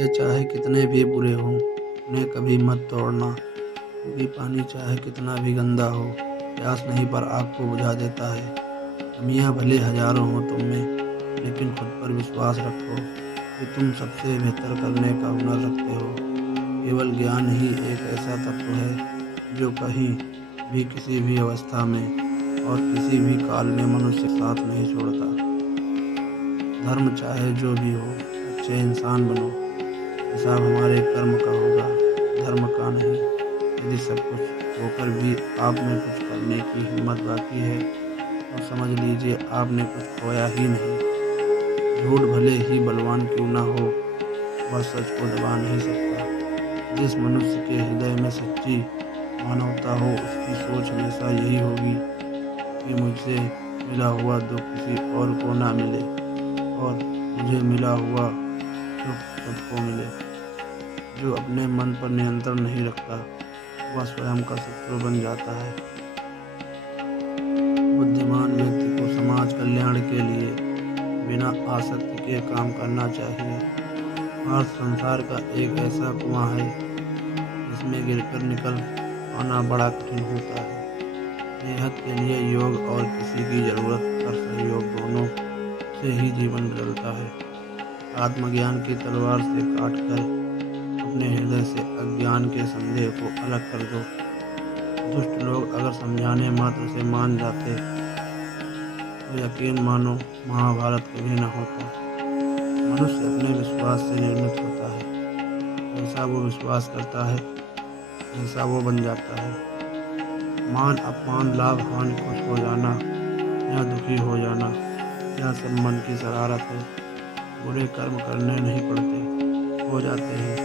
रिश्ते चाहे कितने भी बुरे हों, उन्हें कभी मत तोड़ना, क्योंकि पानी चाहे कितना भी गंदा हो, प्यास नहीं पर आग को बुझा देता है। कमियां भले हजारों हों तुम में, लेकिन खुद पर विश्वास रखो कि तुम सबसे बेहतर करने का हुनर रखते हो। केवल ज्ञान ही एक ऐसा तत्व है जो कहीं भी किसी भी अवस्था में और किसी भी काल में मनुष्य साथ नहीं छोड़ता। धर्म चाहे जो भी हो, अच्छे इंसान बनो। हिसाब हमारे कर्म का होगा, धर्म का नहीं। यदि सब कुछ होकर भी आप में कुछ करने की हिम्मत बाकी है, तो समझ लीजिए आपने कुछ खोया ही नहीं। झूठ भले ही बलवान क्यों ना हो, वह सच को दबा नहीं सकता। जिस मनुष्य के हृदय में सच्ची मानवता हो, उसकी सोच हमेशा यही होगी कि मुझसे मिला हुआ दुख किसी और को ना मिले और मुझे मिला हुआ सुख सबको मिले। जो अपने मन पर नियंत्रण नहीं रखता, वह स्वयं का शत्रु बन जाता है। बुद्धिमान व्यक्ति को समाज कल्याण के लिए बिना आसक्ति के काम करना चाहिए। और संसार का एक ऐसा कुआं है जिसमें गिरकर निकल आना बड़ा कठिन होता है। सेहत के लिए योग और किसी की जरूरत पर सहयोग, दोनों से ही जीवन बदलता है। आत्मज्ञान की तलवार से काटकर अपने हृदय से अज्ञान के संदेह को अलग कर दो। दुष्ट लोग अगर समझाने मात्र से मान जाते, तो यकीन मानो महाभारत कभी न होता। मनुष्य अपने विश्वास से निर्मित होता है। जैसा वो विश्वास करता है, वैसा वो बन जाता है। मान अपमान, लाभ हानि, खुश हो जाना या दुखी हो जाना, यह सब मन की शरारत है। बुरे कर्म करने नहीं पड़ते, हो जाते हैं,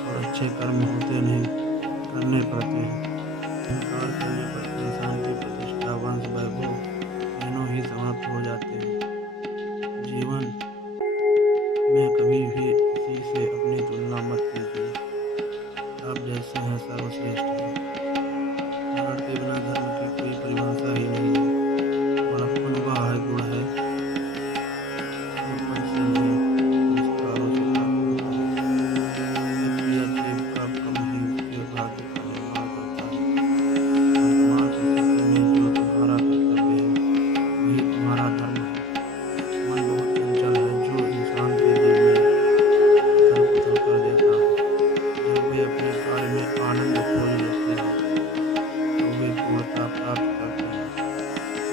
और अच्छे कर्म होते नहीं, करने पड़ते हैं। अहंकार करने पर इंसान की प्रतिष्ठा, वंश, वैभव तीनों ही समाप्त हो जाते हैं। जीवन में कभी भी किसी से अपनी तुलना मत कीजिए। आप जैसे हैं सर्वश्रेष्ठ हैं। कारण के बिना धर्म की कोई परिभाषा ही नहीं है। बड़प्पन वह है गुण है जो पद से नहीं, संस्कारों से प्राप्त होता है। व्यक्ति या जीव का कम ही उसके भाग्य का निर्माण करता है। वर्तमान परिस्थिति में जो तुम्हारा कर्तव्य है, वही तुम्हारा धर्म है। मन बहुत चंचल है, जो इंसान के दिल में उथल पुथल कर देता है। जब वे अपने कार्य में आनंद खोज लेते हैं, तो वे पूर्णता प्राप्त करते हैं।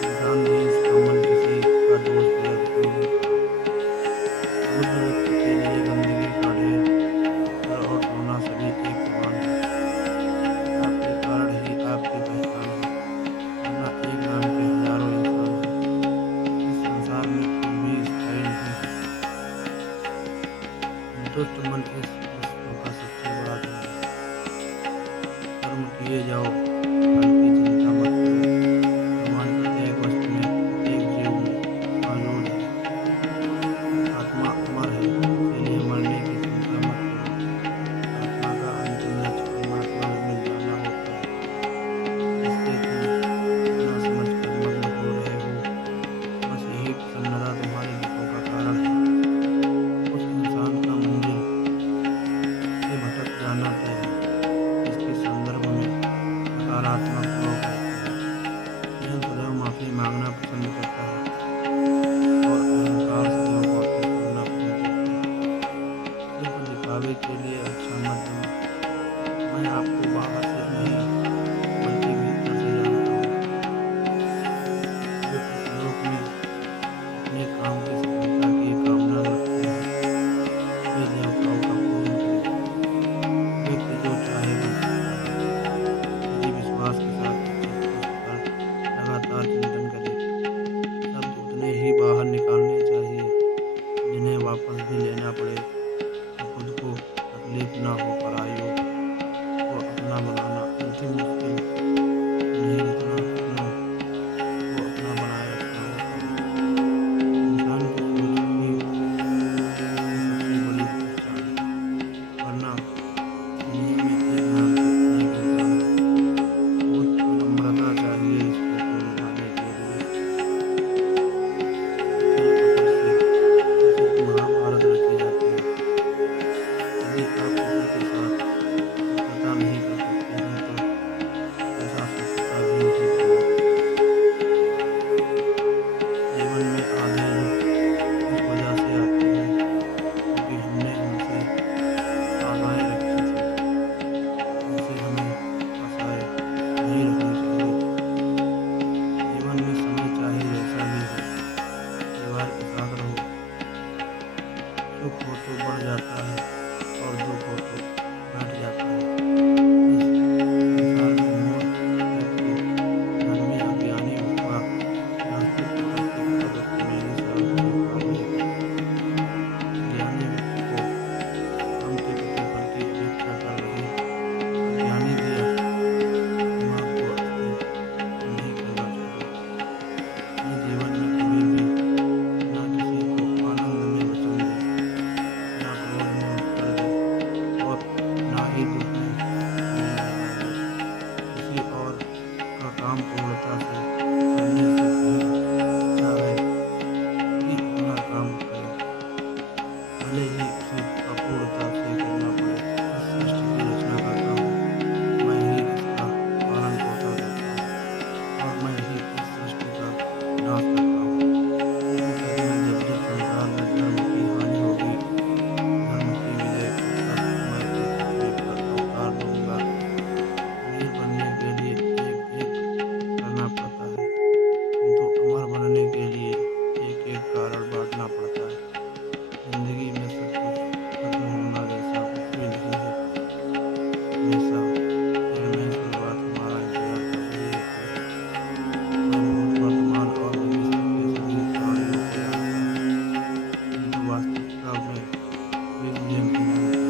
इंसान नहीं, उसका मन किसी का दोस्त या उपयोगी था। बुद्ध व्यक्ति के लिए गंदगी का ढेर, पत्थर और सोना सभी एक समान है। आपके कारण ही आपकी पहचान है, वरना एक नाम के हजारों इंसान हैं। इस संसार में कुछ भी स्थायी नहीं है। संतुष्ट मन इस विश्व का सबसे बड़ा धन है। कर्म किए जाओ, फल की चिंता मत करो। भगवान प्रत्येक वस्तु में, प्रत्येक जीव में मौजूद है। आत्मा अमर है, इसीलिए मरने की चिंता मत करो। आत्मा का अंतिम लक्ष्य परमात्मा में मिल जाना होता है, जिससे तुम अपना समझकर मग्न हो रहे हो। बस यही प्रसन्नता तुम्हारे दुखों का कारण है। उस इंसान का मंजिल से भटक जाना तय है, जिसके संदर्भ में नकारात्मक लोग रहते हैं। यह सदैव माफी मांगना पसंद करता है और अहंकार सदैव वापस करना पसंद करता है। सिर्फ दिखावे के लिए अच्छा मत बनो। मैं आपको बाहर से नहीं, बल्कि भीतर से जानता हूँ। जो इस लोक में अपने काम की सफलता की कामना रखते हैं, वे देवताओं का पूजन करें। व्यक्ति जो चाहे बन सकता है, यदि विश्वास के साथ इच्छित वस्तु पर लगातार चिंतन करे। शब्द उतने ही बाहर निकालने चाहिए जिन्हें वापस भी लेना पड़े, तो खुद को तकलीफ ना हो, पराइयों को अपना बनाना। अंतिम यदि आप किसी के साथ मित्रता नहीं कर सकते हैं तो उसके साथ शत्रुता भी नहीं करना चाहिए। जीवन में आधे दुख इस वजह से आते हैं क्योंकि हमने उनसे आशाएं रखी थी जिनसे हमें आशाएं नहीं रखनी चाहिए। जीवन में समय चाहे जैसा भी हो, परिवार के साथ रहो। सुख हो तो बढ़ जाता है और दुख हो तो घट जाता है। इस संसार में मूर्ख व्यक्ति, धर्मी अज्ञानी व नास्तिक आस्तिक का व्यक्ति में ही सर्वोच्च भाव नहीं करता। ज्ञानी व्यक्ति को काम के प्रतिफल की अपेक्षा कर रहे अज्ञानी दिया दिमाग को अस्थिर नहीं करना चाहिए। अपने जीवन में कभी भी ना किसी को आनंद में वचन दे, ना क्रोध में उत्तर दे और ना ही दुख में निर्णय मांगे। किसी और का काम पूर्णता से करने से सही अच्छा है कि अपना काम करें, भले ही उसे अपूर्णता से करना पड़े। इस सृष्टि की रचना करता हूँ, मैं ही इसका पालन पोषण करता हूँ और मैं ही इस सृष्टि का नाश करता हूँ। हकीकत में जब जब संसार में धर्म की हानि होगी, धर्म की विजय, तब तब मैं इस पृथ्वी पर अवतार लूंगा। अमीर बनने के लिए एक एक करना पड़ता है, किंतु अमर बनने के लिए एक एक कारण बांटना पड़ता है। जिंदगी में सब कुछ खत्म होना जैसा कुछ भी नहीं है। हमेशा एक नई शुरुआत हमारा इंतजार कर रही होती है। मैं भूत, वर्तमान और भविष्य के सभी प्राणियों को जानता हूँ, किंतु वास्तविकता में वे मुझे नहीं जानते।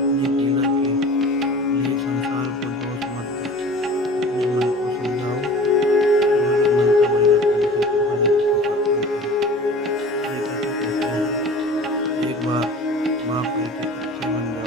अपनी पीड़ा के लिए संसार को दोष मत दो। अपने मन को समझाओ, तुम्हारे मन का परिवर्तन ही तुम्हारे दुखों का अंत है। ये कथन कहते हैं, एक बार माफ करके अच्छे बन जाओ।